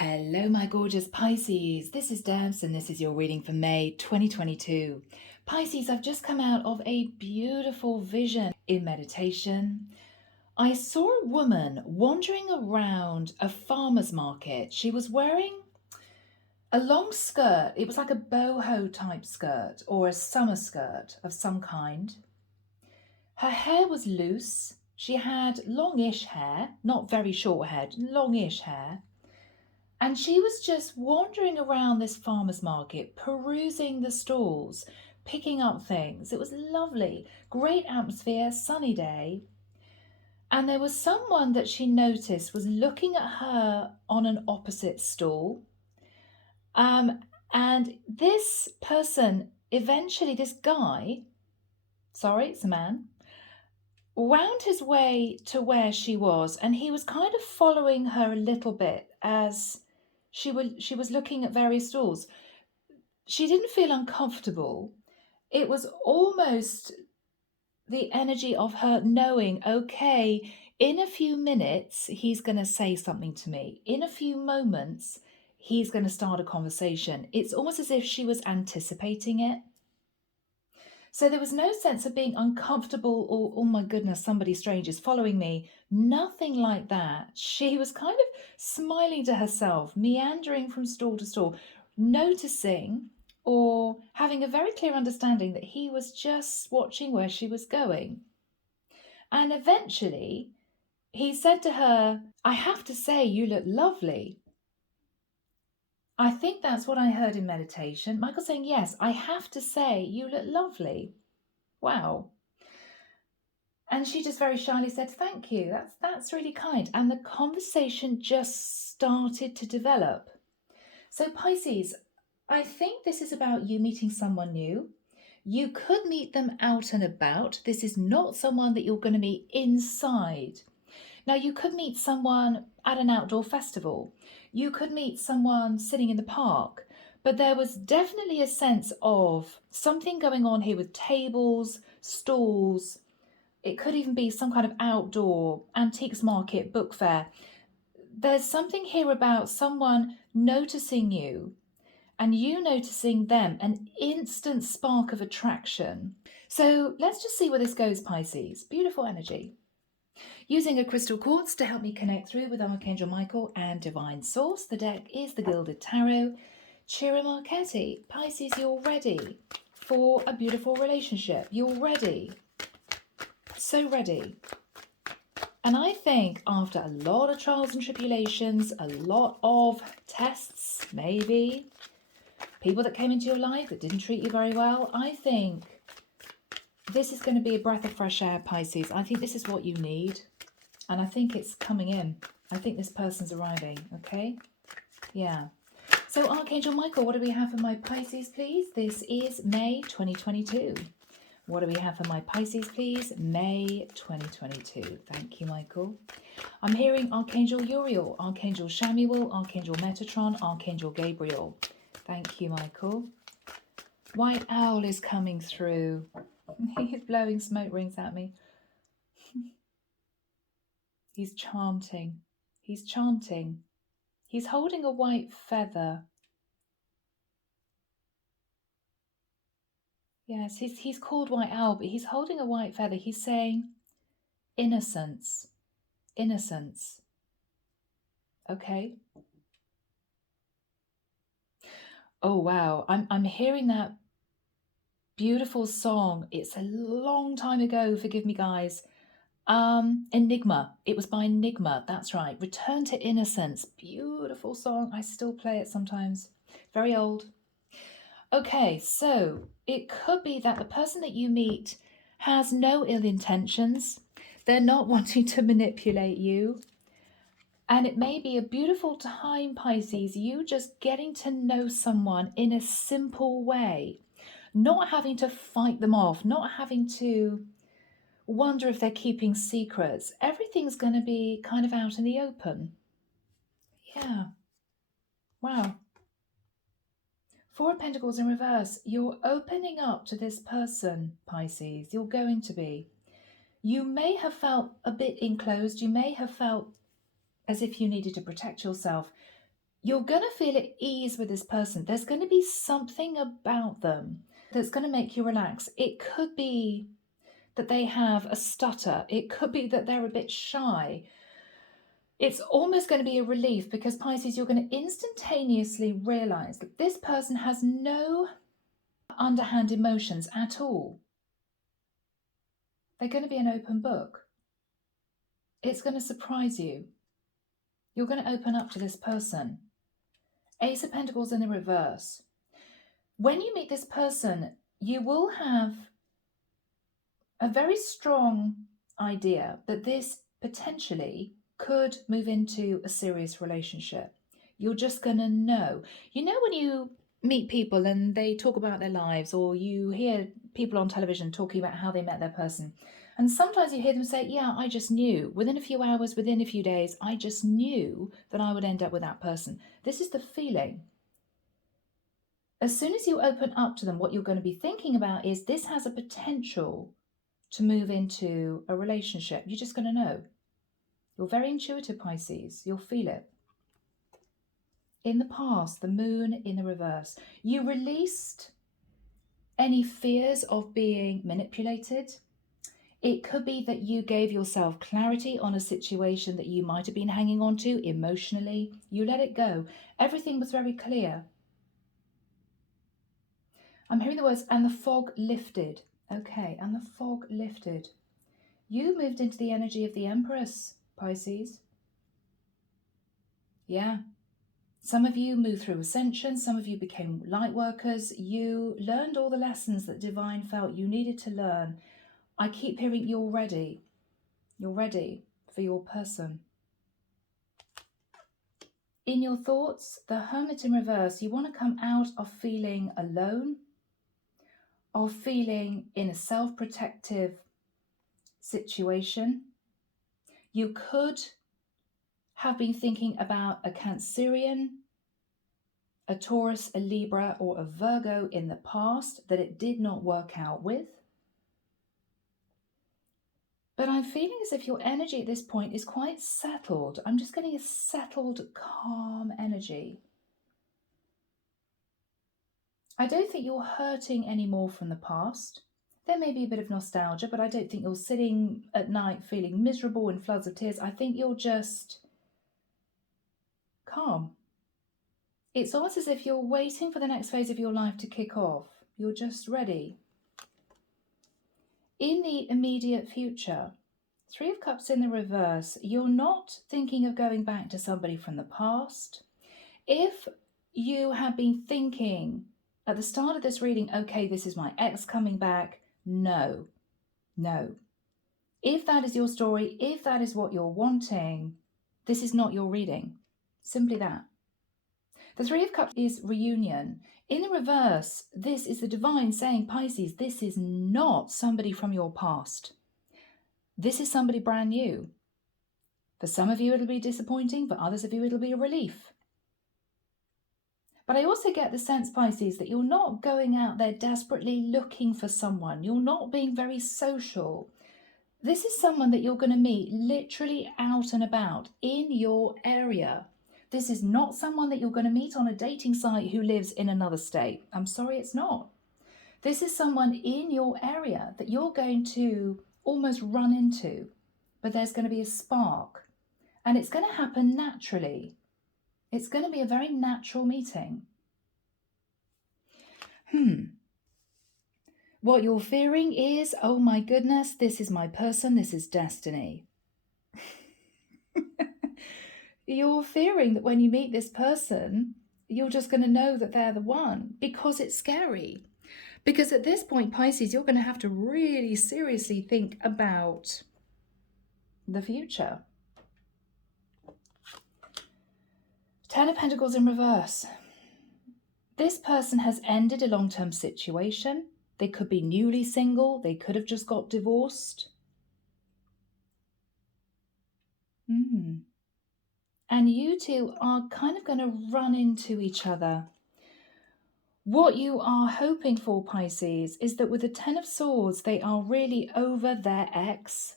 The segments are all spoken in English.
Hello, my gorgeous Pisces. This is Debs, and this is your reading for May 2022. Pisces, I've just come out of a beautiful vision in meditation. I saw a woman wandering around a farmer's market. She was wearing a long skirt. It was like a boho type skirt or a summer skirt of some kind. Her hair was loose. She had longish hair, not very short hair, longish hair. And she was just wandering around this farmer's market, perusing the stalls, picking up things. It was lovely, great atmosphere, sunny day. And there was someone that she noticed was looking at her on an opposite stall. And this person, eventually, this guy, sorry, it's a man, wound his way to where she was, and he was kind of following her a little bit as she was looking at various stalls. She didn't feel uncomfortable. It was almost the energy of her knowing, okay, in a few minutes, he's going to say something to me. In a few moments, he's going to start a conversation. It's almost as if she was anticipating it. So there was no sense of being uncomfortable or, oh my goodness, somebody strange is following me. Nothing like that. She was kind of smiling to herself, meandering from stall to stall, noticing or having a very clear understanding that he was just watching where she was going. And eventually, he said to her, "I have to say, you look lovely." I think that's what I heard in meditation. Michael saying, "Yes, I have to say, you look lovely." Wow. And she just very shyly said, "Thank you, that's really kind." And the conversation just started to develop. So Pisces, I think this is about you meeting someone new. You could meet them out and about. This is not someone that you're going to meet inside. Now, you could meet someone at an outdoor festival. You could meet someone sitting in the park. But there was definitely a sense of something going on here with tables, stalls. It could even be some kind of outdoor antiques market, book fair. There's something here about someone noticing you and you noticing them, an instant spark of attraction. So let's just see where this goes, Pisces. Beautiful energy. Using a crystal quartz to help me connect through with Archangel Michael and Divine Source, the deck is the Gilded Tarot. Ciro Marchetti. Pisces, you're ready for a beautiful relationship. You're ready. So ready. And I think after a lot of trials and tribulations, a lot of tests, maybe, people that came into your life that didn't treat you very well, I think this is going to be a breath of fresh air, Pisces. I think this is what you need. And I think it's coming in. I think this person's arriving, okay? Yeah. So Archangel Michael, what do we have for my Pisces, please? This is May 2022. What do we have for my Pisces, please? May 2022. Thank you, Michael. I'm hearing Archangel Uriel, Archangel Shamuel, Archangel Metatron, Archangel Gabriel. Thank you, Michael. White Owl is coming through. He's blowing smoke rings at me. He's chanting. He's chanting. He's holding a white feather. Yes, he's called White Owl, but he's holding a white feather. He's saying, innocence, innocence. Okay. Oh, wow. I'm hearing that beautiful song. It's a long time ago. Forgive me, guys. Enigma. It was by Enigma. That's right. Return to Innocence. Beautiful song. I still play it sometimes. Very old. Okay, so it could be that the person that you meet has no ill intentions. They're not wanting to manipulate you. And it may be a beautiful time, Pisces, you just getting to know someone in a simple way, not having to fight them off, not having to wonder if they're keeping secrets. Everything's going to be kind of out in the open. Yeah. Wow. Four of Pentacles in reverse. You're opening up to this person, Pisces. You're going to be. You may have felt a bit enclosed. You may have felt as if you needed to protect yourself. You're going to feel at ease with this person. There's going to be something about them that's going to make you relax. It could be that they have a stutter. It could be that they're a bit shy. It's almost going to be a relief because, Pisces, you're going to instantaneously realize that this person has no underhand emotions at all. They're going to be an open book. It's going to surprise you. You're going to open up to this person. Ace of Pentacles in the reverse. When you meet this person, you will have a very strong idea that this potentially could move into a serious relationship. You're just going to know. You know when you meet people and they talk about their lives, or you hear people on television talking about how they met their person, and sometimes you hear them say, yeah, I just knew. Within a few hours, within a few days, I just knew that I would end up with that person. This is the feeling. As soon as you open up to them, what you're going to be thinking about is this has a potential to move into a relationship. You're just going to know. You're very intuitive, Pisces. You'll feel it. In the past, the moon in the reverse, you released any fears of being manipulated. It could be that you gave yourself clarity on a situation that you might have been hanging on to emotionally. You let it go. Everything was very clear. I'm hearing the words, and the fog lifted. Okay, and the fog lifted. You moved into the energy of the Empress, Pisces. Yeah. Some of you moved through ascension. Some of you became light workers. You learned all the lessons that Divine felt you needed to learn. I keep hearing you're ready. You're ready for your person. In your thoughts, the Hermit in reverse, you want to come out of feeling alone, of feeling in a self-protective situation. You could have been thinking about a Cancerian, a Taurus, a Libra, or a Virgo in the past that it did not work out with. But I'm feeling as if your energy at this point is quite settled. I'm just getting a settled, calm energy. I don't think you're hurting anymore from the past. There may be a bit of nostalgia, but I don't think you're sitting at night feeling miserable in floods of tears. I think you're just calm. It's almost as if you're waiting for the next phase of your life to kick off. You're just ready. In the immediate future, Three of Cups in the reverse, you're not thinking of going back to somebody from the past. If you have been thinking at the start of this reading, okay, this is my ex coming back, no. If that is your story, if that is what you're wanting, this is not your reading. Simply that. The Three of Cups is reunion. In the reverse, this is the Divine saying, Pisces, this is not somebody from your past. This is somebody brand new. For some of you, it'll be disappointing. For others of you, it'll be a relief. But I also get the sense, Pisces, that you're not going out there desperately looking for someone. You're not being very social. This is someone that you're going to meet literally out and about in your area. This is not someone that you're going to meet on a dating site who lives in another state. I'm sorry, it's not. This is someone in your area that you're going to almost run into, but there's going to be a spark, and it's going to happen naturally. It's going to be a very natural meeting. What you're fearing is, oh my goodness, this is my person, this is destiny. You're fearing that when you meet this person, you're just going to know that they're the one, because it's scary. Because at this point, Pisces, you're going to have to really seriously think about the future. Ten of Pentacles in reverse. This person has ended a long-term situation. They could be newly single. They could have just got divorced. And you two are kind of going to run into each other. What you are hoping for, Pisces, is that with the Ten of Swords, they are really over their ex.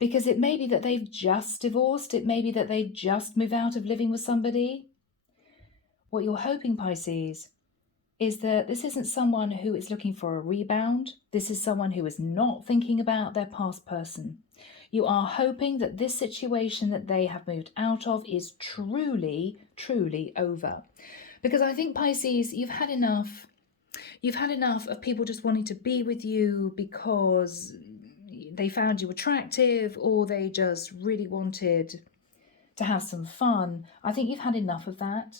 Because it may be that they've just divorced. It may be that they just moved out of living with somebody. What you're hoping, Pisces, is that this isn't someone who is looking for a rebound. This is someone who is not thinking about their past person. You are hoping that this situation that they have moved out of is truly, truly over. Because I think, Pisces, you've had enough. You've had enough of people just wanting to be with you because they found you attractive, or they just really wanted to have some fun. I think you've had enough of that.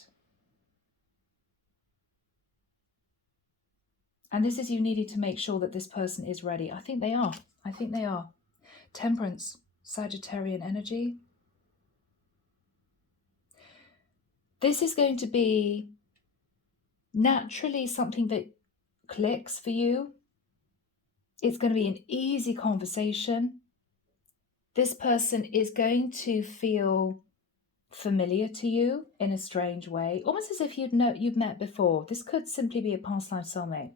And this is you needing to make sure that this person is ready. I think they are. I think they are. Temperance, Sagittarian energy. This is going to be naturally something that clicks for you. It's going to be an easy conversation. This person is going to feel familiar to you in a strange way, almost as if you've met before. This could simply be a past life soulmate.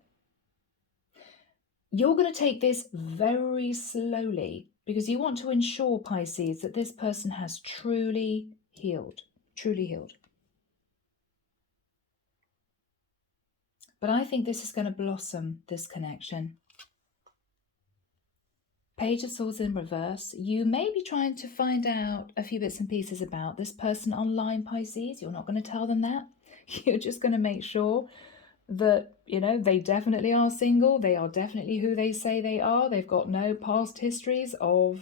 You're going to take this very slowly because you want to ensure, Pisces, that this person has truly healed. Truly healed. But I think this is going to blossom, this connection. Page of Swords in reverse. You may be trying to find out a few bits and pieces about this person online, Pisces. You're not going to tell them that. You're just going to make sure that, you know, they definitely are single. They are definitely who they say they are. They've got no past histories of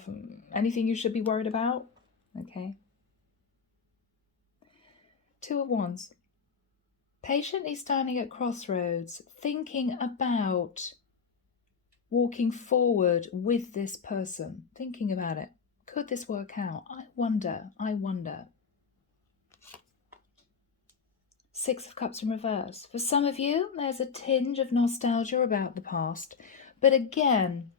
anything you should be worried about. Okay. Two of Wands. Patiently standing at crossroads, thinking about walking forward with this person, thinking about it. Could this work out? I wonder. Six of Cups in reverse. For some of you, there's a tinge of nostalgia about the past. But again,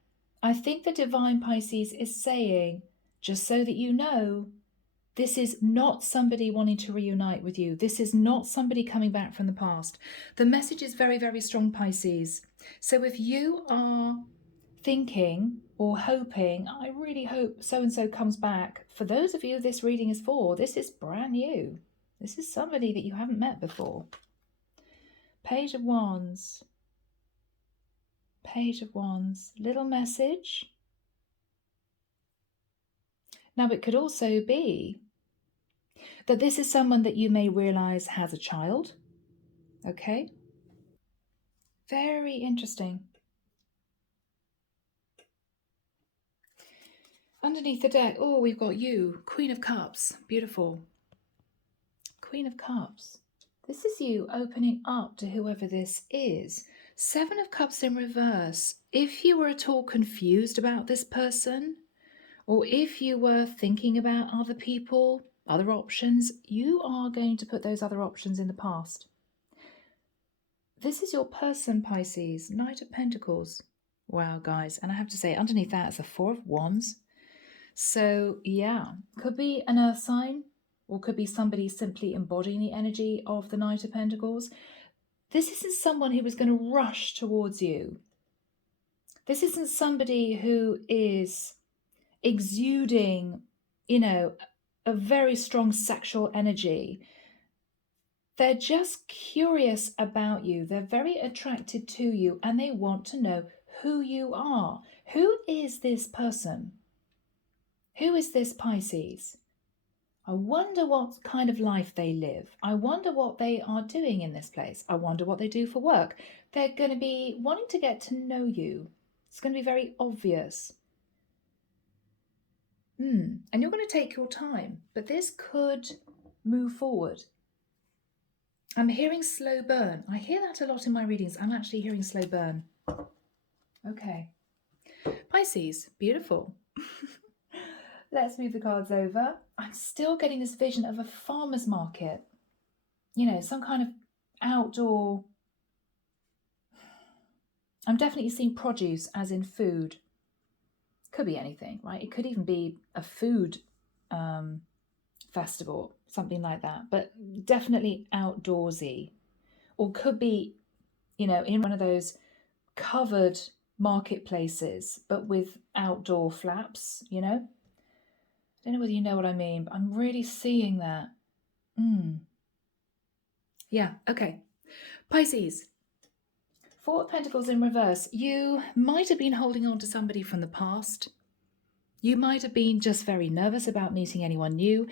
I think the Divine Pisces is saying, just so that you know, this is not somebody wanting to reunite with you. This is not somebody coming back from the past. The message is very, very strong, Pisces. So if you are thinking or hoping, I really hope so-and-so comes back, for those of you this reading is for, this is brand new. This is somebody that you haven't met before. Page of Wands. Page of Wands. Little message. Now it could also be that this is someone that you may realize has a child. Okay. Very interesting. Underneath the deck, oh, we've got you. Queen of Cups. Beautiful. Queen of Cups. This is you opening up to whoever this is. Seven of Cups in reverse. If you were at all confused about this person, or if you were thinking about other people, other options, you are going to put those other options in the past. This is your person, Pisces. Knight of Pentacles. Wow, guys. And I have to say, underneath that is a Four of Wands. So, yeah, could be an earth sign, or could be somebody simply embodying the energy of the Knight of Pentacles. This isn't someone who is going to rush towards you. This isn't somebody who is exuding, you know, a very strong sexual energy. They're just curious about you. They're very attracted to you, and they want to know who you are. Who is this person? Who is this Pisces? I wonder what kind of life they live. I wonder what they are doing in this place. I wonder what they do for work. They're going to be wanting to get to know you. It's going to be very obvious. And you're going to take your time, but this could move forward. I'm hearing slow burn. I hear that a lot in my readings. I'm actually hearing slow burn. Okay. Pisces, beautiful. Let's move the cards over. I'm still getting this vision of a farmer's market. You know, some kind of outdoor. I'm definitely seeing produce as in food. Could be anything, right? It could even be a food festival, something like that. But definitely outdoorsy. Or could be, you know, in one of those covered marketplaces, but with outdoor flaps, you know. Don't know whether you know what I mean, but I'm really seeing that. Yeah, okay. Pisces. Four of Pentacles in reverse. You might have been holding on to somebody from the past. You might have been just very nervous about meeting anyone new.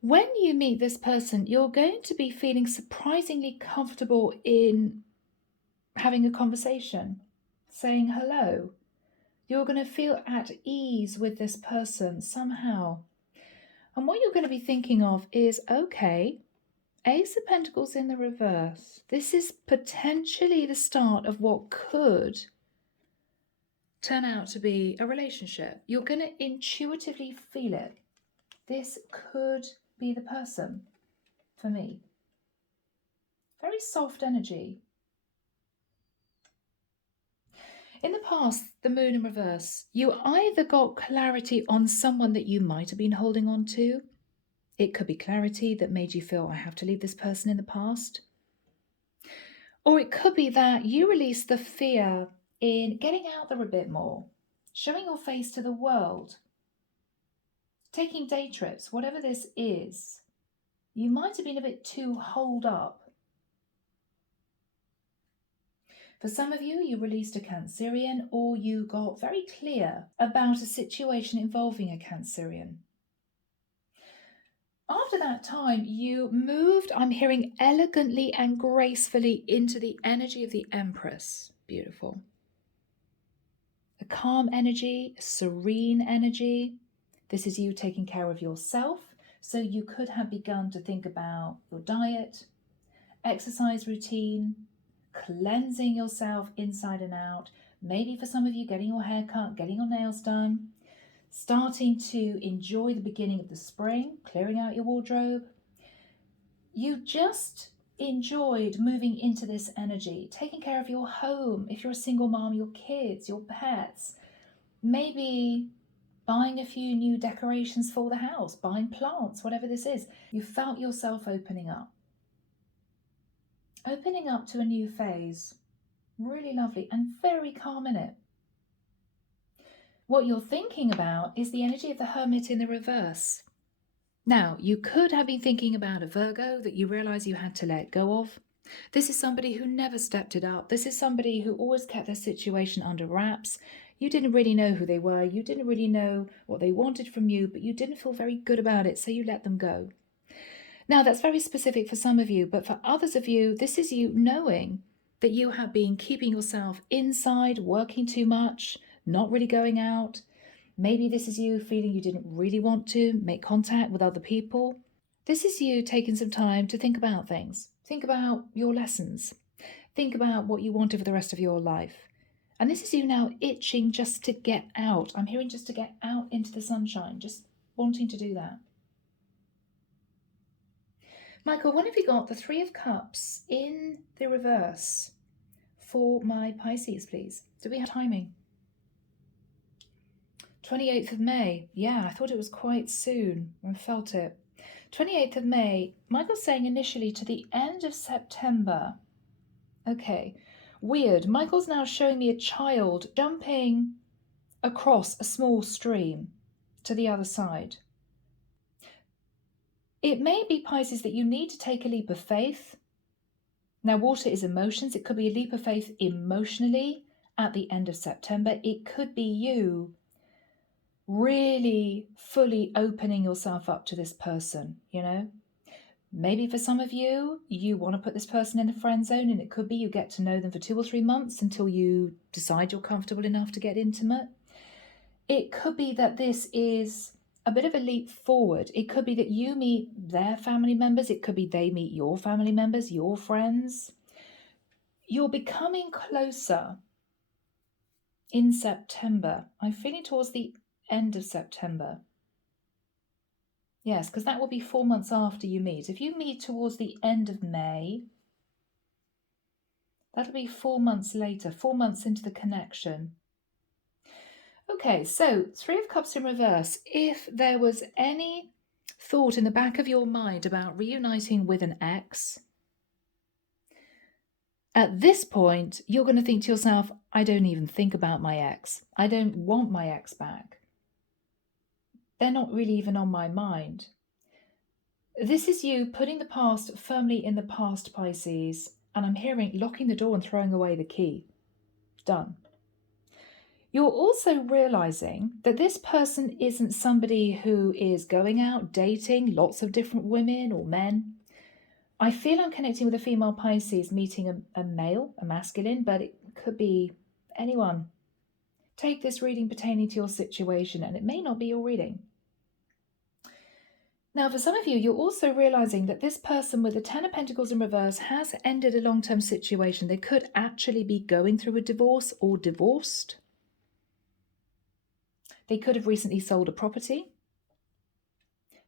When you meet this person, you're going to be feeling surprisingly comfortable in having a conversation, saying hello. You're going to feel at ease with this person somehow. And what you're going to be thinking of is, okay, Ace of Pentacles in the reverse. This is potentially the start of what could turn out to be a relationship. You're going to intuitively feel it. This could be the person for me. Very soft energy. In the past, the moon in reverse, you either got clarity on someone that you might have been holding on to. It could be clarity that made you feel, I have to leave this person in the past. Or it could be that you released the fear in getting out there a bit more, showing your face to the world, taking day trips, whatever this is. You might have been a bit too holed up. For some of you, you released a Cancerian, or you got very clear about a situation involving a Cancerian. After that time, you moved, I'm hearing, elegantly and gracefully into the energy of the Empress. Beautiful. A calm energy, a serene energy. This is you taking care of yourself. So you could have begun to think about your diet, exercise routine, cleansing yourself inside and out. Maybe for some of you, getting your hair cut, getting your nails done, starting to enjoy the beginning of the spring, clearing out your wardrobe. You just enjoyed moving into this energy, taking care of your home, if you're a single mom, your kids, your pets, maybe buying a few new decorations for the house, buying plants, whatever this is. You felt yourself opening up to a new phase. Really lovely and very calm in it. What you're thinking about is the energy of the Hermit in the reverse. Now, you could have been thinking about a Virgo that you realize you had to let go of. This is somebody who never stepped it up. This is somebody who always kept their situation under wraps. You didn't really know who they were. You didn't really know what they wanted from you, but you didn't feel very good about it, so you let them go. Now, that's very specific for some of you, but for others of you, this is you knowing that you have been keeping yourself inside, working too much, not really going out. Maybe this is you feeling you didn't really want to make contact with other people. This is you taking some time to think about things. Think about your lessons. Think about what you wanted for the rest of your life. And this is you now itching just to get out. I'm hearing just to get out into the sunshine, just wanting to do that. Michael, when have you got the Three of Cups in the reverse for my Pisces, please? Do we have timing? 28th of May. Yeah, I thought it was quite soon. I felt it. 28th of May. Michael's saying initially to the end of September. Okay, weird. Michael's now showing me a child jumping across a small stream to the other side. It may be, Pisces, that you need to take a leap of faith. Now, water is emotions. It could be a leap of faith emotionally at the end of September. It could be you really fully opening yourself up to this person, you know? Maybe for some of you, you want to put this person in the friend zone, and it could be you get to know them for 2 or 3 months until you decide you're comfortable enough to get intimate. It could be that this is a bit of a leap forward. It could be that you meet their family members. It could be they meet your family members, your friends. You're becoming closer in September. I'm feeling towards the end of September. Yes, because that will be 4 months after you meet. If you meet towards the end of May, that'll be 4 months later, 4 months into the connection. Okay, so Three of Cups in reverse. If there was any thought in the back of your mind about reuniting with an ex, at this point, you're going to think to yourself, I don't even think about my ex. I don't want my ex back. they're not really even on my mind. This is you putting the past firmly in the past, Pisces, and I'm hearing locking the door and throwing away the key. Done. You're also realizing that this person isn't somebody who is going out dating lots of different women or men. I feel I'm connecting with a female Pisces meeting a male, a masculine, but it could be anyone. Take this reading pertaining to your situation, and it may not be your reading. Now, for some of you, you're also realizing that this person with the Ten of Pentacles in reverse has ended a long-term situation. They could actually be going through a divorce or divorced. They could have recently sold a property.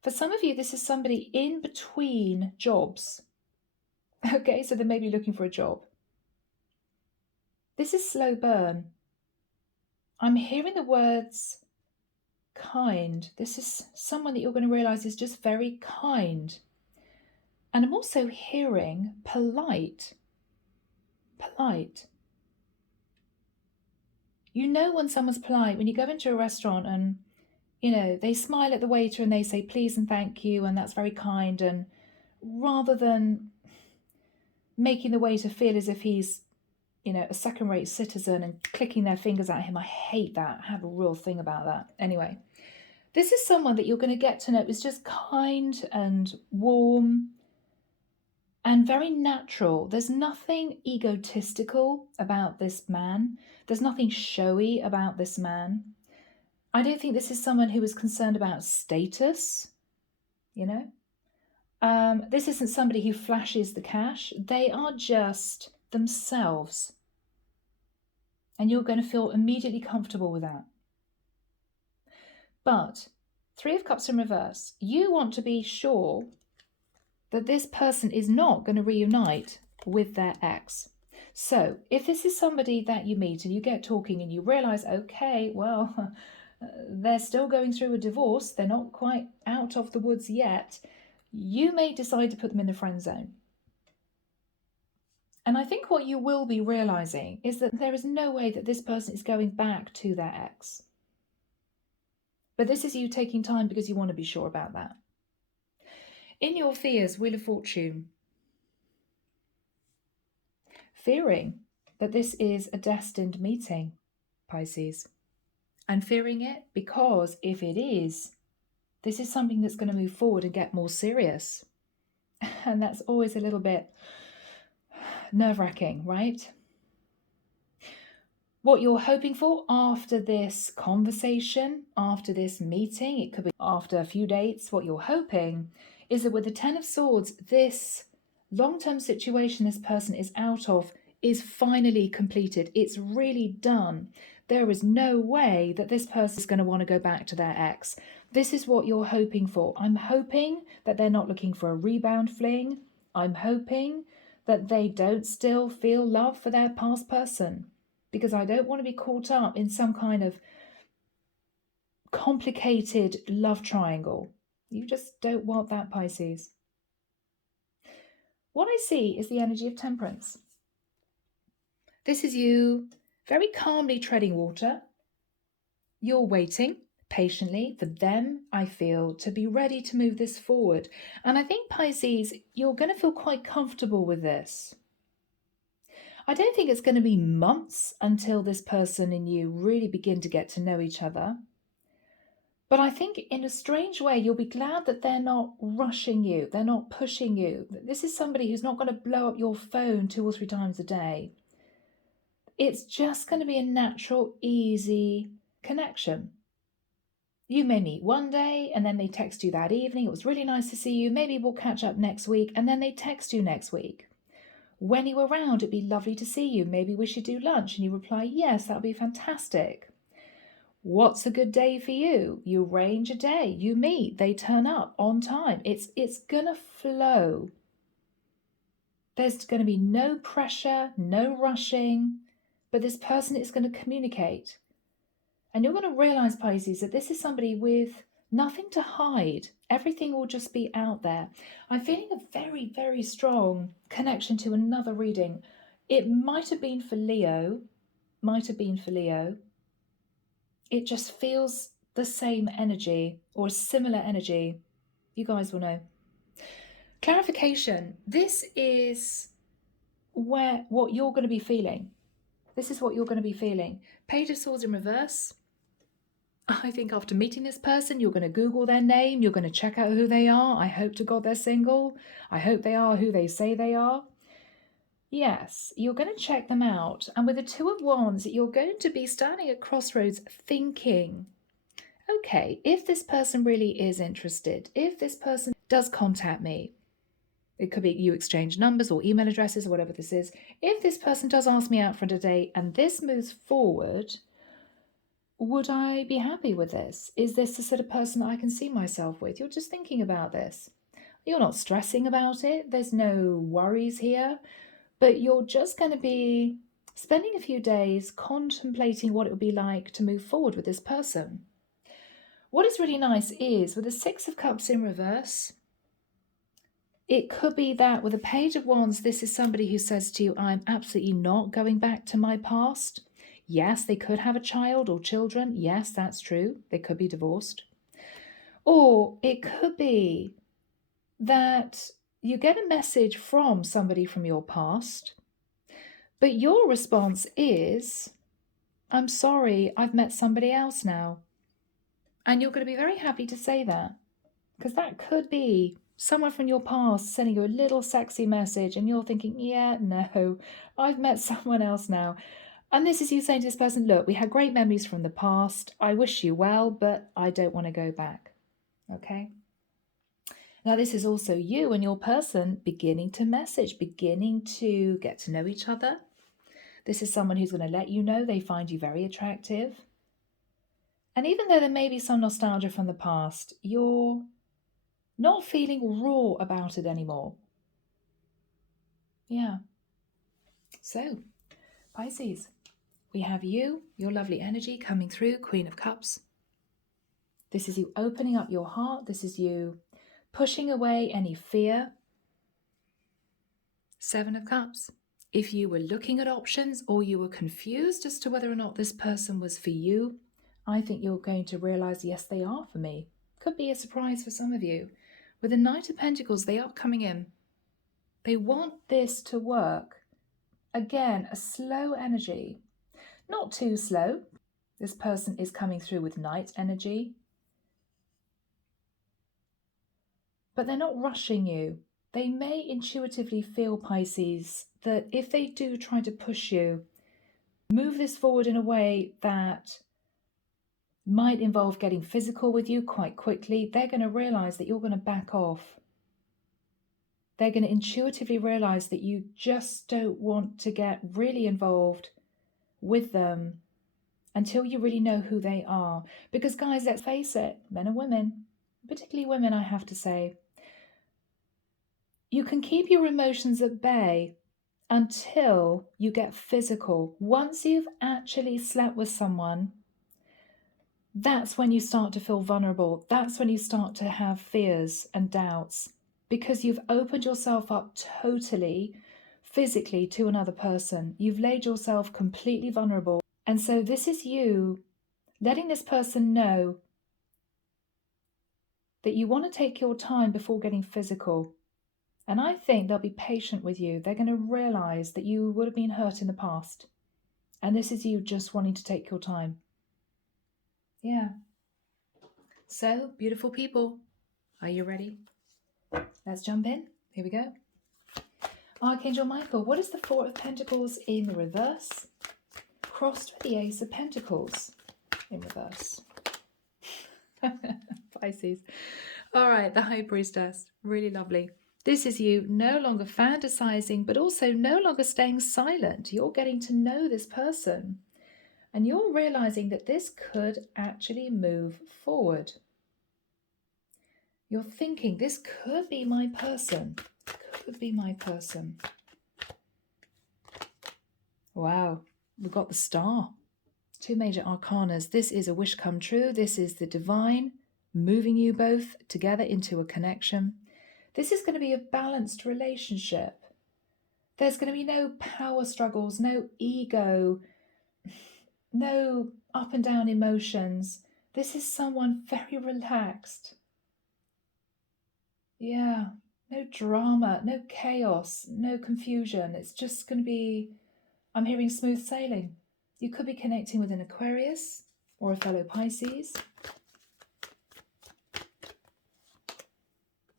For some of you, this is somebody in between jobs. Okay, so they may be looking for a job. This is slow burn. I'm hearing the words kind. This is someone that you're going to realize is just very kind. And I'm also hearing polite. Polite. You know when someone's polite, when you go into a restaurant and, you know, they smile at the waiter and they say please and thank you, and that's very kind. And rather than making the waiter feel as if he's, you know, a second-rate citizen and clicking their fingers at him, I hate that. I have a real thing about that. Anyway, this is someone that you're going to get to know is just kind and warm and very natural. There's nothing egotistical about this man. There's nothing showy about this man. I don't think this is someone who is concerned about status, you know. This isn't somebody who flashes the cash. They are just themselves. And you're going to feel immediately comfortable with that. But Three of Cups in reverse, you want to be sure that this person is not going to reunite with their ex. So if this is somebody that you meet and you get talking and you realize, okay, well, they're still going through a divorce, they're not quite out of the woods yet, you may decide to put them in the friend zone. And I think what you will be realizing is that there is no way that this person is going back to their ex. But this is you taking time because you want to be sure about that. In your fears, Wheel of Fortune. Fearing that this is a destined meeting, Pisces. And fearing it because if it is, this is something that's going to move forward and get more serious. And that's always a little bit nerve-wracking, right? What you're hoping for after this conversation, after this meeting, it could be after a few dates, what you're hoping is that with the Ten of Swords, this long-term situation this person is out of is finally completed. It's really done. There is no way that this person is going to want to go back to their ex. This is what you're hoping for. I'm hoping that they're not looking for a rebound fling. I'm hoping that they don't still feel love for their past person, because I don't want to be caught up in some kind of complicated love triangle. You just don't want that, Pisces. What I see is the energy of Temperance. This is you very calmly treading water. You're waiting patiently for them, I feel, to be ready to move this forward. And I think, Pisces, you're going to feel quite comfortable with this. I don't think it's going to be months until this person and you really begin to get to know each other. But I think in a strange way, you'll be glad that they're not rushing you. They're not pushing you. This is somebody who's not going to blow up your phone 2 or 3 times a day. It's just going to be a natural, easy connection. You may meet one day and then they text you that evening. It was really nice to see you. Maybe we'll catch up next week. And then they text you next week. When you're around, it'd be lovely to see you. Maybe we should do lunch. And you reply, yes, that would be fantastic. What's a good day for you? You arrange a day, you meet, they turn up on time. It's gonna flow. There's going to be no pressure, no rushing, but this person is going to communicate. And you're going to realize, Pisces, that this is somebody with nothing to hide. Everything will just be out there. I'm feeling a very, very strong connection to another reading. It might have been for Leo. It just feels the same energy or similar energy. You guys will know. Clarification. This is what you're going to be feeling. This is what you're going to be feeling. Page of Swords in reverse. I think after meeting this person, you're going to Google their name. You're going to check out who they are. I hope to God they're single. I hope they are who they say they are. Yes, you're going to check them out. And with the Two of Wands, you're going to be standing at crossroads thinking, okay, if this person really is interested, if this person does contact me, it could be you exchange numbers or email addresses or whatever this is. If this person does ask me out for a date and this moves forward, would I be happy with this? Is this the sort of person that I can see myself with? You're just thinking about this. You're not stressing about it. There's no worries here, but you're just going to be spending a few days contemplating what it would be like to move forward with this person. What is really nice is with the Six of Cups in reverse, it could be that with a Page of Wands, this is somebody who says to you, I'm absolutely not going back to my past. Yes, they could have a child or children. Yes, that's true. They could be divorced. Or it could be that you get a message from somebody from your past, but your response is, I'm sorry, I've met somebody else now. And you're going to be very happy to say that, because that could be someone from your past sending you a little sexy message and you're thinking, yeah, no, I've met someone else now. And this is you saying to this person, look, we had great memories from the past. I wish you well, but I don't want to go back. Okay? Now, this is also you and your person beginning to message, beginning to get to know each other. This is someone who's going to let you know they find you very attractive. And even though there may be some nostalgia from the past, you're not feeling raw about it anymore. Yeah. So, Pisces, we have you, your lovely energy coming through, Queen of Cups. This is you opening up your heart. This is you pushing away any fear. Seven of Cups. If you were looking at options or you were confused as to whether or not this person was for you, I think you're going to realize, yes, they are for me. Could be a surprise for some of you. With the Knight of Pentacles, they are coming in. They want this to work. Again, a slow energy. Not too slow. This person is coming through with Knight energy. But they're not rushing you. They may intuitively feel, Pisces, that if they do try to push you, move this forward in a way that might involve getting physical with you quite quickly, they're going to realize that you're going to back off. They're going to intuitively realize that you just don't want to get really involved with them until you really know who they are. Because guys, let's face it, men and women, particularly women, I have to say, you can keep your emotions at bay until you get physical. Once you've actually slept with someone, that's when you start to feel vulnerable. That's when you start to have fears and doubts, because you've opened yourself up totally physically to another person. You've laid yourself completely vulnerable. And so this is you letting this person know that you want to take your time before getting physical. And I think they'll be patient with you. They're going to realize that you would have been hurt in the past. And this is you just wanting to take your time. Yeah. So, beautiful people, are you ready? Let's jump in. Here we go. Archangel Michael, what is the Four of Pentacles in the reverse? Crossed with the Ace of Pentacles in reverse. Pisces. All right, the High Priestess. Really lovely. This is you no longer fantasizing, but also no longer staying silent. You're getting to know this person. And you're realizing that this could actually move forward. You're thinking, this could be my person. Could be my person. Wow, we've got the Star. Two major arcanas. This is a wish come true. This is the divine moving you both together into a connection. This is going to be a balanced relationship. There's going to be no power struggles, no ego, no up and down emotions. This is someone very relaxed. Yeah, no drama, no chaos, no confusion. It's just going to be, I'm hearing smooth sailing. You could be connecting with an Aquarius or a fellow Pisces.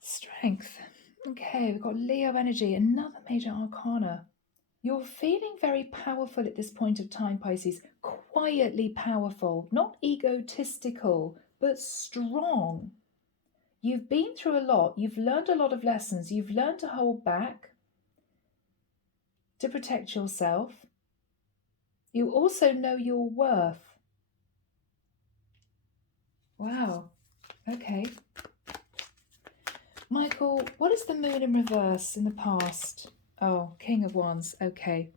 Strength. Okay, we've got Leo energy, another major arcana. You're feeling very powerful at this point of time, Pisces. Quietly powerful, not egotistical, but strong. You've been through a lot. You've learned a lot of lessons. You've learned to hold back, to protect yourself. You also know your worth. Wow. Okay. Michael, what is the moon in reverse in the past? Oh, King of Wands. Okay.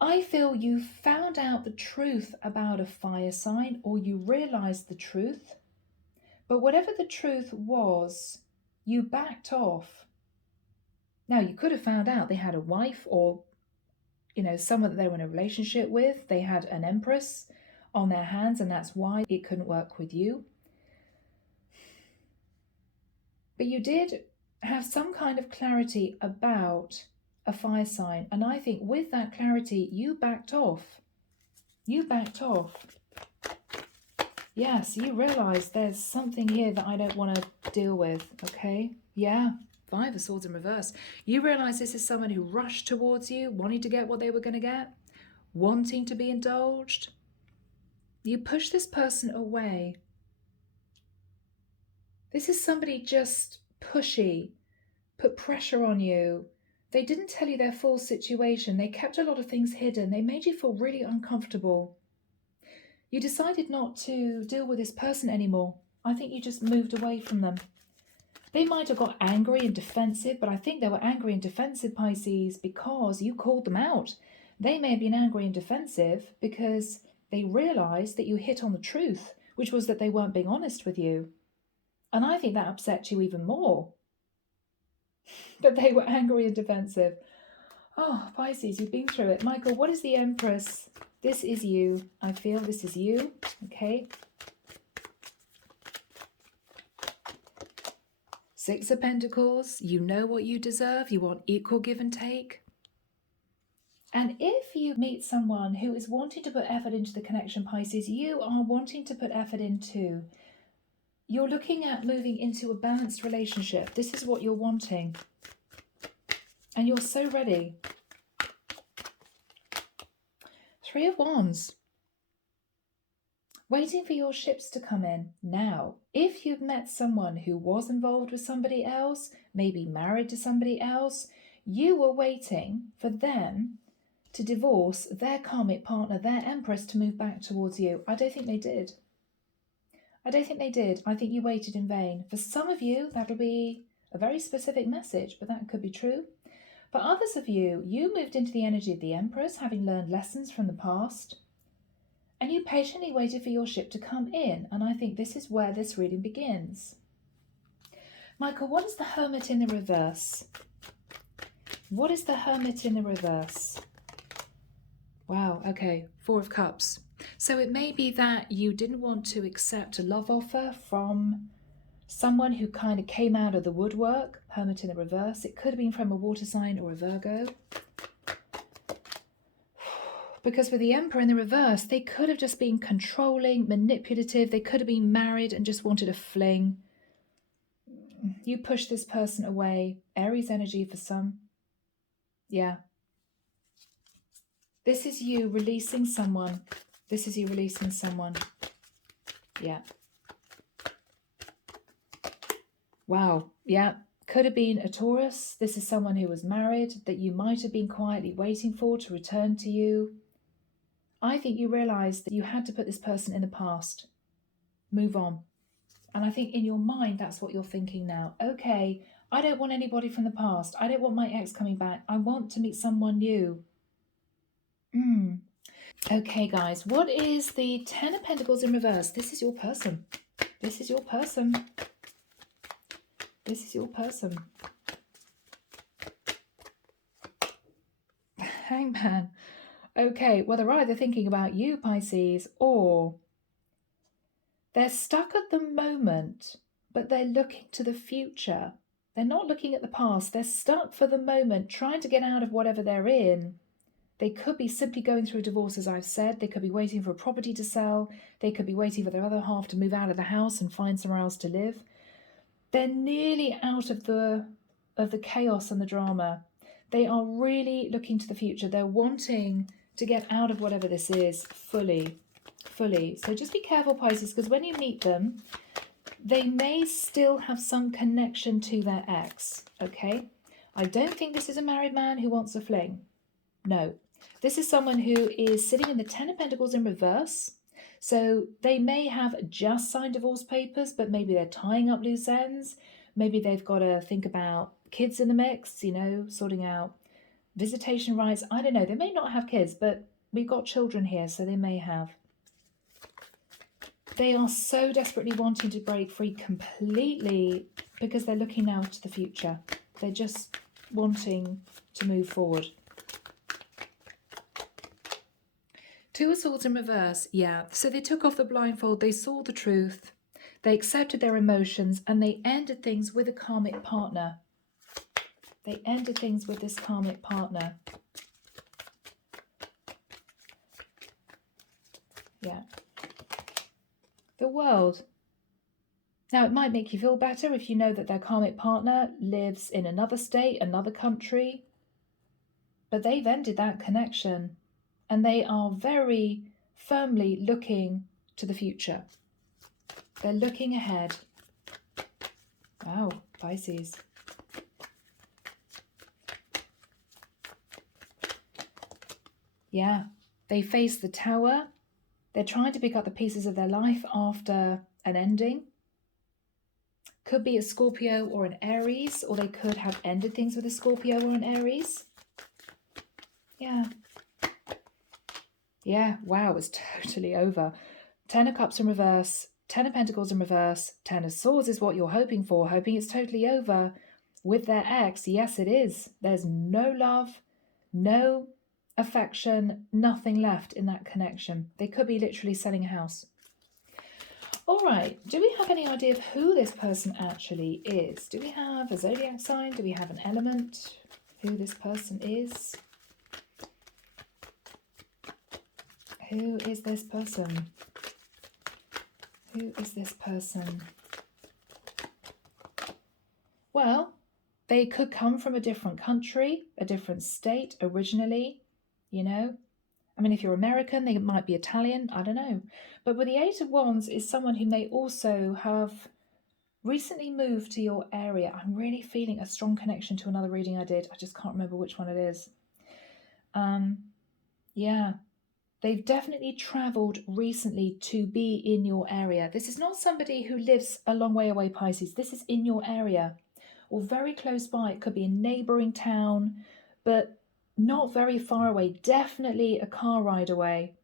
I feel you found out the truth about a fire sign, or you realized the truth. But whatever the truth was, you backed off. Now, you could have found out they had a wife, or, someone that they were in a relationship with. They had an empress on their hands, and that's why it couldn't work with you. But you did have some kind of clarity about a fire sign. And I think with that clarity, you backed off. You backed off. Yes, you realize there's something here that I don't want to deal with, okay? Yeah, 5 of Swords in reverse. You realize this is someone who rushed towards you, wanting to get what they were going to get, wanting to be indulged. You push this person away. This is somebody just pushy, put pressure on you. They didn't tell you their full situation. They kept a lot of things hidden. They made you feel really uncomfortable. You decided not to deal with this person anymore. I think you just moved away from them. They might have got angry and defensive, but I think they were angry and defensive, Pisces, because you called them out. They may have been angry and defensive because they realized that you hit on the truth, which was that they weren't being honest with you. And I think that upset you even more. But they were angry and defensive. Oh, Pisces, you've been through it. Michael, what is the Empress? This is you. I feel this is you. Okay. 6 of Pentacles. You know what you deserve. You want equal give and take. And if you meet someone who is wanting to put effort into the connection, Pisces, you are wanting to put effort into. You're looking at moving into a balanced relationship. This is what you're wanting. And you're so ready. 3 of Wands. Waiting for your ships to come in. Now, if you've met someone who was involved with somebody else, maybe married to somebody else, you were waiting for them to divorce their karmic partner, their Empress, to move back towards you. I don't think they did. I don't think they did. I think you waited in vain. For some of you, that'll be a very specific message, but that could be true. For others of you, you moved into the energy of the Empress, having learned lessons from the past, and you patiently waited for your ship to come in, and I think this is where this reading begins. Michael, what is the Hermit in the reverse? What is the Hermit in the reverse? Wow, okay, 4 of Cups. So it may be that you didn't want to accept a love offer from someone who kind of came out of the woodwork, Hermit in the reverse. It could have been from a water sign or a Virgo. Because with the Emperor in the reverse, they could have just been controlling, manipulative. They could have been married and just wanted a fling. You push this person away. Aries energy for some. Yeah. This is you releasing someone. This is you releasing someone. Yeah. Wow. Yeah. Could have been a Taurus. This is someone who was married that you might have been quietly waiting for to return to you. I think you realized that you had to put this person in the past. Move on. And I think in your mind, that's what you're thinking now. Okay, I don't want anybody from the past. I don't want my ex coming back. I want to meet someone new. Okay, guys, what is the 10 of Pentacles in reverse? This is your person. This is your person. This is your person. Hangman. Okay, well, they're either thinking about you, Pisces, or They're stuck at the moment, but they're looking to the future. They're not looking at the past. They're stuck for the moment, trying to get out of whatever they're in. They could be simply going through a divorce, as I've said. They could be waiting for a property to sell. They could be waiting for their other half to move out of the house and find somewhere else to live. They're nearly out of the chaos and the drama. They are really looking to the future. They're wanting to get out of whatever this is fully. So just be careful, Pisces, because when you meet them, they may still have some connection to their ex, okay? I don't think this is a married man who wants a fling. No. This is someone who is sitting in the Ten of Pentacles in reverse. So they may have just signed divorce papers, but maybe they're tying up loose ends. Maybe they've got to think about kids in the mix, you know, sorting out visitation rights. I don't know. They may not have kids, but we've got children here, so they may have. They are so desperately wanting to break free completely because they're looking now to the future. They're just wanting to move forward. Two of Swords in reverse, yeah. So they took off the blindfold, they saw the truth, they accepted their emotions, and they ended things with a karmic partner. They ended things with this karmic partner. Yeah. The World. Now, it might make you feel better if you know that their karmic partner lives in another state, another country, but they've ended that connection. And they are very firmly looking to the future. They're looking ahead. Wow, Pisces. Yeah, they face the Tower. They're trying to pick up the pieces of their life after an ending. Could be a Scorpio or an Aries, or they could have ended things with a Scorpio or an Aries. Yeah. Yeah, wow, it's totally over. Ten of Cups in reverse, Ten of Pentacles in reverse, Ten of Swords is what you're hoping for, hoping it's totally over. With their ex, yes, it is. There's no love, no affection, nothing left in that connection. They could be literally selling a house. All right, do we have any idea of who this person actually is? Do we have a zodiac sign? Do we have an element? Who this person is? Who is this person? Who is this person? Well, they could come from a different country, a different state originally, you know. I mean, if you're American, they might be Italian, I don't know. But with the Eight of Wands is someone who may also have recently moved to your area. I'm really feeling a strong connection to another reading I did. I just can't remember which one it is. Yeah. They've definitely travelled recently to be in your area. This is not somebody who lives a long way away, Pisces. This is in your area or very close by. It could be a neighbouring town, but not very far away. Definitely a car ride away.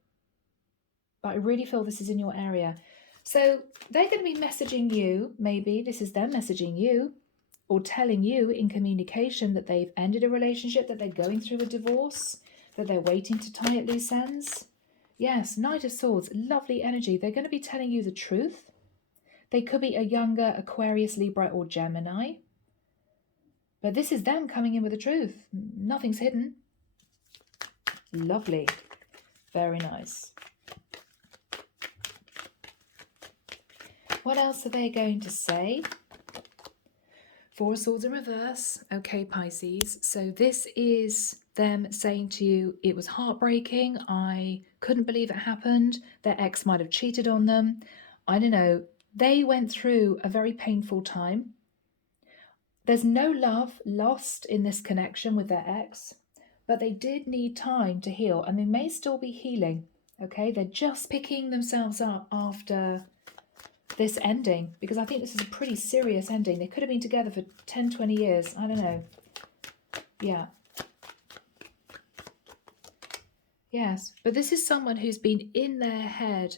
But I really feel this is in your area. So they're going to be messaging you. Maybe this is them messaging you or telling you in communication that they've ended a relationship, that they're going through a divorce, that they're waiting to tie at loose ends. Yes, Knight of Swords, lovely energy. They're going to be telling you the truth. They could be a younger Aquarius, Libra, or Gemini. But this is them coming in with the truth. Nothing's hidden. Lovely. Very nice. What else are they going to say? Four of Swords in reverse. Okay, Pisces. So this is them saying to you, it was heartbreaking. I couldn't believe it happened. Their ex might have cheated on them. I don't know. They went through a very painful time. There's no love lost in this connection with their ex, but they did need time to heal, and they may still be healing. Okay, they're just picking themselves up after this ending, because I think this is a pretty serious ending. They could have been together for 10, 20 years. I don't know. Yeah. Yes, but this is someone who's been in their head.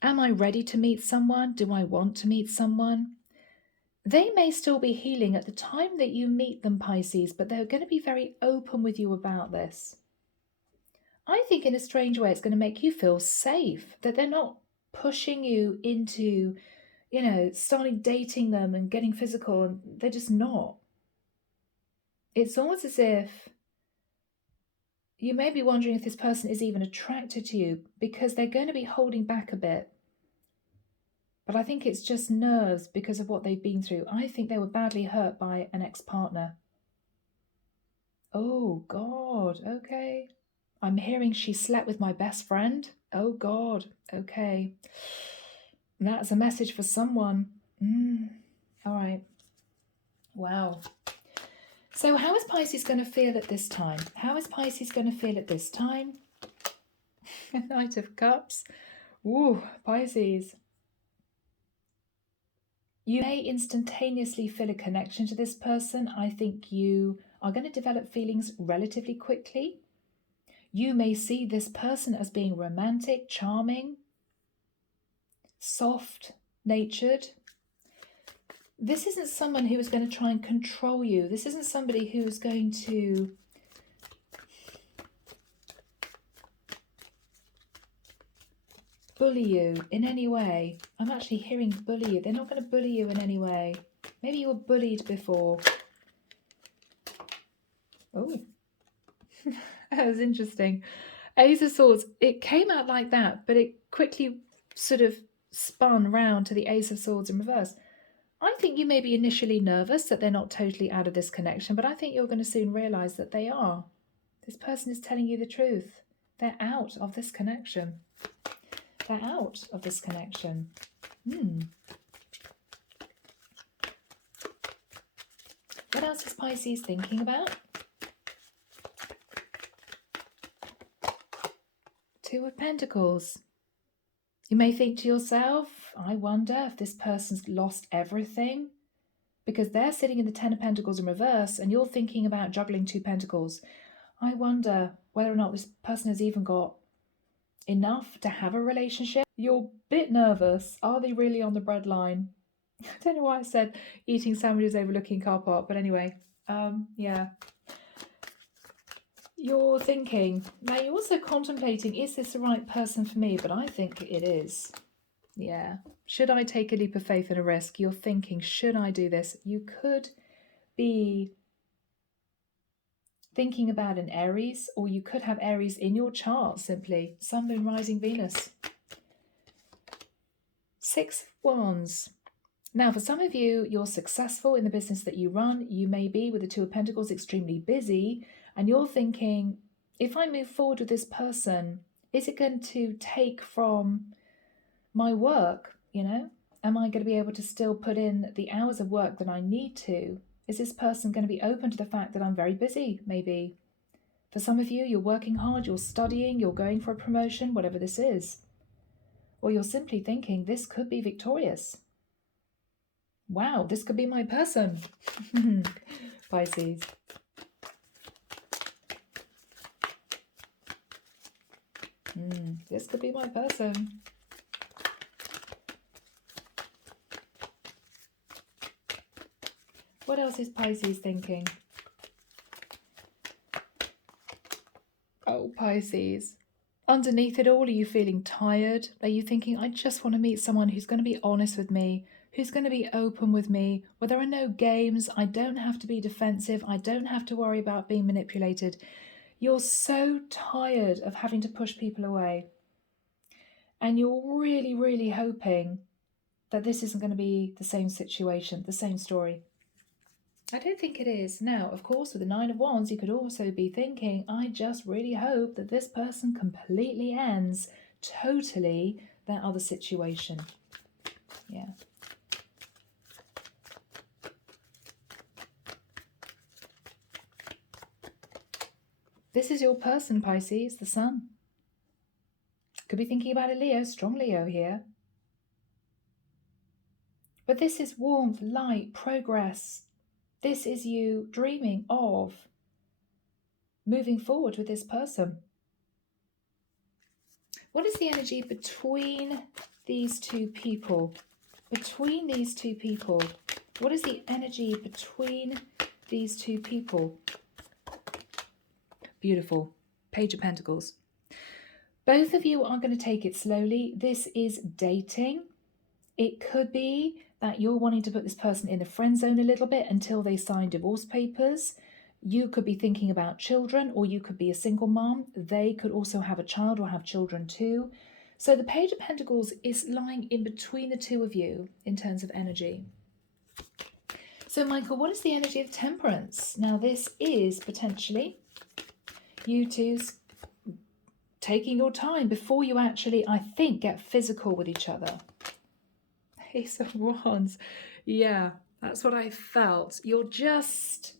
Am I ready to meet someone? Do I want to meet someone? They may still be healing at the time that you meet them, Pisces, but they're going to be very open with you about this. I think in a strange way it's going to make you feel safe, that they're not pushing you into, starting dating them and getting physical, and they're just not. It's almost as if you may be wondering if this person is even attracted to you, because they're going to be holding back a bit. But I think it's just nerves because of what they've been through. I think they were badly hurt by an ex-partner. Oh, God, okay. I'm hearing she slept with my best friend. Oh, God, okay. That's a message for someone. All right. Wow. So how is Pisces going to feel at this time? How is Pisces going to feel at this time? Knight of Cups. Ooh, Pisces. You may instantaneously feel a connection to this person. I think you are going to develop feelings relatively quickly. You may see this person as being romantic, charming, soft-natured. This isn't someone who is going to try and control you. This isn't somebody who is going to bully you in any way. I'm actually hearing bully you. They're not going to bully you in any way. Maybe you were bullied before. Oh, that was interesting. Ace of Swords, it came out like that, but it quickly sort of spun round to the Ace of Swords in reverse. I think you may be initially nervous that they're not totally out of this connection, but I think you're going to soon realise that they are. This person is telling you the truth. They're out of this connection. They're out of this connection. What else is Pisces thinking about? Two of Pentacles. You may think to yourself, I wonder if this person's lost everything, because they're sitting in the Ten of Pentacles in reverse and you're thinking about juggling two Pentacles. I wonder whether or not this person has even got enough to have a relationship. You're a bit nervous. Are they really on the breadline? I don't know why I said eating sandwiches overlooking car park, but anyway, yeah. You're thinking, now you're also contemplating, is this the right person for me? But I think it is. Yeah. Should I take a leap of faith and a risk? You're thinking, should I do this? You could be thinking about an Aries, or you could have Aries in your chart simply. Sun, Moon, Rising, Venus. Six of Wands. Now, for some of you, you're successful in the business that you run. You may be, with the Two of Pentacles, extremely busy. And you're thinking, if I move forward with this person, is it going to take from my work? Am I going to be able to still put in the hours of work that I need to? Is this person going to be open to the fact that I'm very busy, maybe? For some of you, you're working hard, you're studying, you're going for a promotion, whatever this is. Or you're simply thinking, this could be victorious. Wow, this could be my person. Pisces. This could be my person. What else is Pisces thinking? Oh, Pisces. Underneath it all, are you feeling tired? Are you thinking, I just want to meet someone who's going to be honest with me, who's going to be open with me, where there are no games, I don't have to be defensive, I don't have to worry about being manipulated. You're so tired of having to push people away. And you're really, really hoping that this isn't going to be the same situation, the same story. I don't think it is. Now, of course, with the Nine of Wands, you could also be thinking, I just really hope that this person completely ends totally that other situation. Yeah. This is your person, Pisces, the Sun. Could be thinking about a Leo, strong Leo here. But this is warmth, light, progress. This is you dreaming of moving forward with this person. What is the energy between these two people? Between these two people. What is the energy between these two people? Beautiful. Page of Pentacles. Both of you are going to take it slowly. This is dating. It could be that you're wanting to put this person in the friend zone a little bit until they sign divorce papers. You could be thinking about children, or you could be a single mom. They could also have a child or have children too. So the Page of Pentacles is lying in between the two of you in terms of energy. So Michael, what is the energy of Temperance? Now this is potentially you two's taking your time before you actually, I think, get physical with each other. Ace of Wands. Yeah, that's what I felt. You're just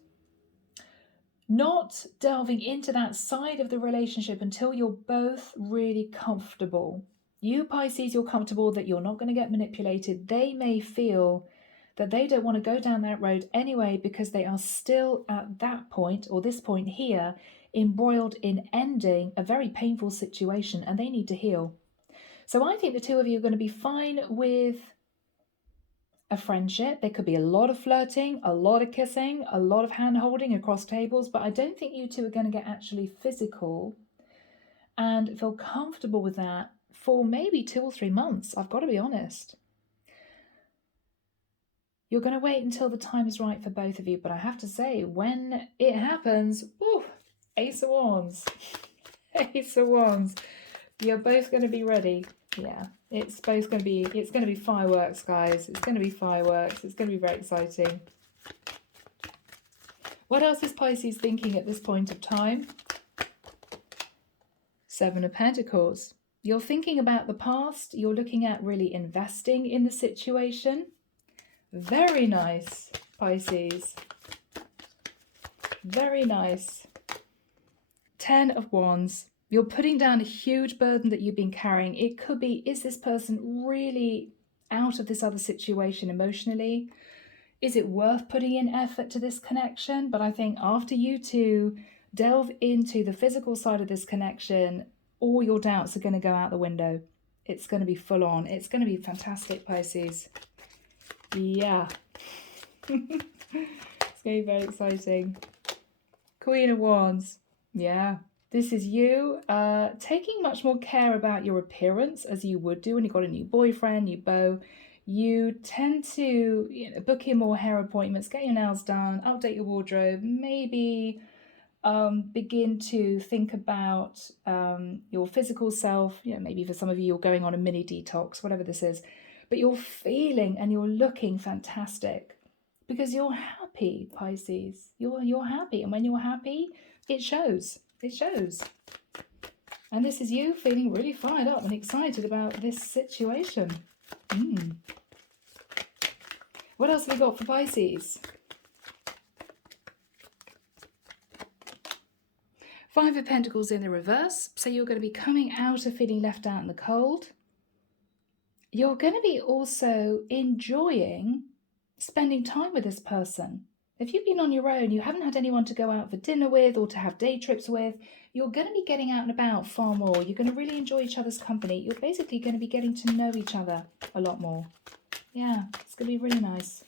not delving into that side of the relationship until you're both really comfortable. You Pisces, you're comfortable that you're not going to get manipulated. They may feel that they don't want to go down that road anyway because they are still at that point, or this point here, embroiled in ending a very painful situation, and they need to heal. So I think the two of you are going to be fine with a friendship. There could be a lot of flirting, a lot of kissing, a lot of hand holding across tables, but I don't think you two are going to get actually physical and feel comfortable with that for maybe 2 or 3 months. I've got to be honest. You're going to wait until the time is right for both of you, but I have to say, when it happens, whew, Ace of Wands. Ace of Wands. You're both going to be ready. Yeah, it's going to be fireworks, guys. It's going to be fireworks. It's going to be very exciting. What else is Pisces thinking at this point of time? Seven of Pentacles. You're thinking about the past. You're looking at really investing in the situation. Very nice, Pisces. Very nice. 10 of Wands. You're putting down a huge burden that you've been carrying. It could be, is this person really out of this other situation emotionally? Is it worth putting in effort to this connection? But I think after you two delve into the physical side of this connection, all your doubts are going to go out the window. It's going to be full on. It's going to be fantastic, Pisces. Yeah. It's going to be very exciting. Queen of Wands. Yeah. This is you taking much more care about your appearance as you would do when you've got a new boyfriend, new beau. You tend to book in more hair appointments, get your nails done, update your wardrobe, maybe begin to think about your physical self. Maybe for some of you, you're going on a mini detox, whatever this is. But you're feeling and you're looking fantastic because you're happy, Pisces. You're happy. And when you're happy, it shows. It shows. And this is you feeling really fired up and excited about this situation. What else have we got for Pisces? 5 of Pentacles in the reverse. So you're going to be coming out of feeling left out in the cold. You're going to be also enjoying spending time with this person. If you've been on your own, you haven't had anyone to go out for dinner with or to have day trips with, you're going to be getting out and about far more. You're going to really enjoy each other's company. You're basically going to be getting to know each other a lot more. Yeah, it's going to be really nice.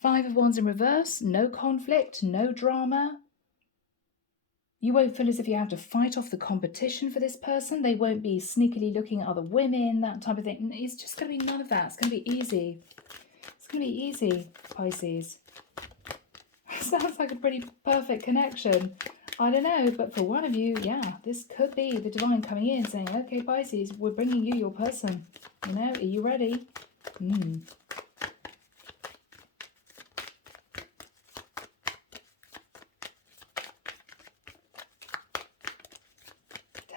5 of Wands in reverse, no conflict, no drama. You won't feel as if you have to fight off the competition for this person. They won't be sneakily looking at other women, that type of thing. It's just going to be none of that. It's going to be easy. It's going to be easy, Pisces. Sounds like a pretty perfect connection. I don't know, but for one of you, yeah, this could be the divine coming in saying, okay, Pisces, we're bringing you your person. Are you ready?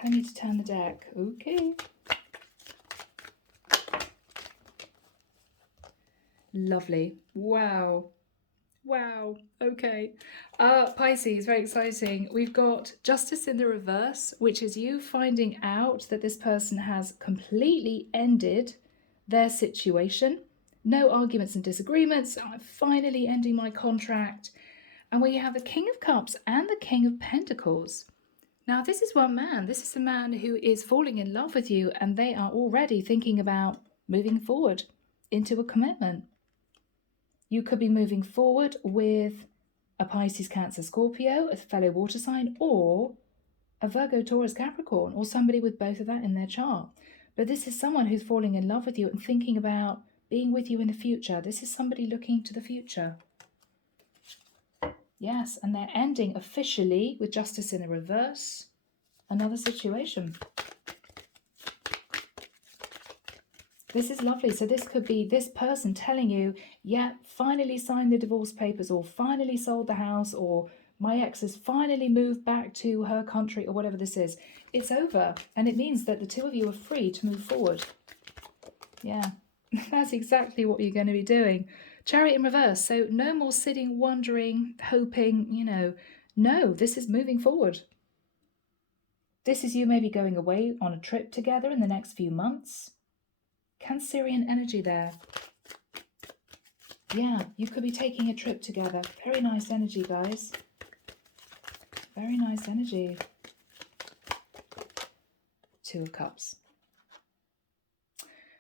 Tell me to turn the deck. Okay. Lovely. Wow. Wow. Okay. Pisces, very exciting. We've got Justice in the reverse, which is you finding out that this person has completely ended their situation. No arguments and disagreements. I'm finally ending my contract. And we have the King of Cups and the King of Pentacles. Now, this is one man. This is a man who is falling in love with you, and they are already thinking about moving forward into a commitment. You could be moving forward with a Pisces, Cancer, Scorpio, a fellow water sign, or a Virgo, Taurus, Capricorn, or somebody with both of that in their chart. But this is someone who's falling in love with you and thinking about being with you in the future. This is somebody looking to the future. Yes, and they're ending officially with Justice in the reverse. Another situation. This is lovely. So this could be this person telling you, yeah, finally signed the divorce papers, or finally sold the house, or my ex has finally moved back to her country, or whatever this is. It's over. And it means that the two of you are free to move forward. Yeah, that's exactly what you're going to be doing. Chariot in reverse. So no more sitting, wondering, hoping, you know. No, this is moving forward. This is you maybe going away on a trip together in the next few months. Cancerian energy there. Yeah, you could be taking a trip together. Very nice energy, guys. Very nice energy. Two of Cups.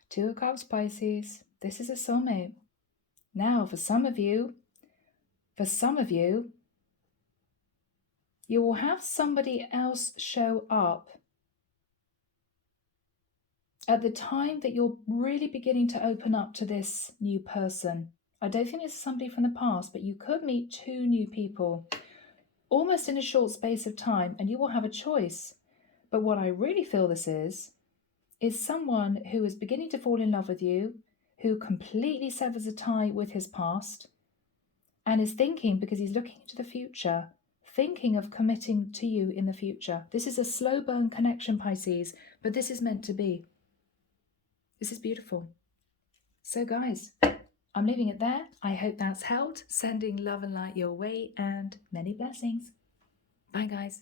Two of Cups, Pisces. This is a soulmate. Now, for some of you, you will have somebody else show up at the time that you're really beginning to open up to this new person. I don't think it's somebody from the past, but you could meet two new people almost in a short space of time, and you will have a choice. But what I really feel this is someone who is beginning to fall in love with you, who completely severs a tie with his past, and is thinking, because he's looking into the future, thinking of committing to you in the future. This is a slow burn connection, Pisces, but this is meant to be. This is beautiful. So guys, I'm leaving it there. I hope that's helped. Sending love and light your way, and many blessings. Bye guys.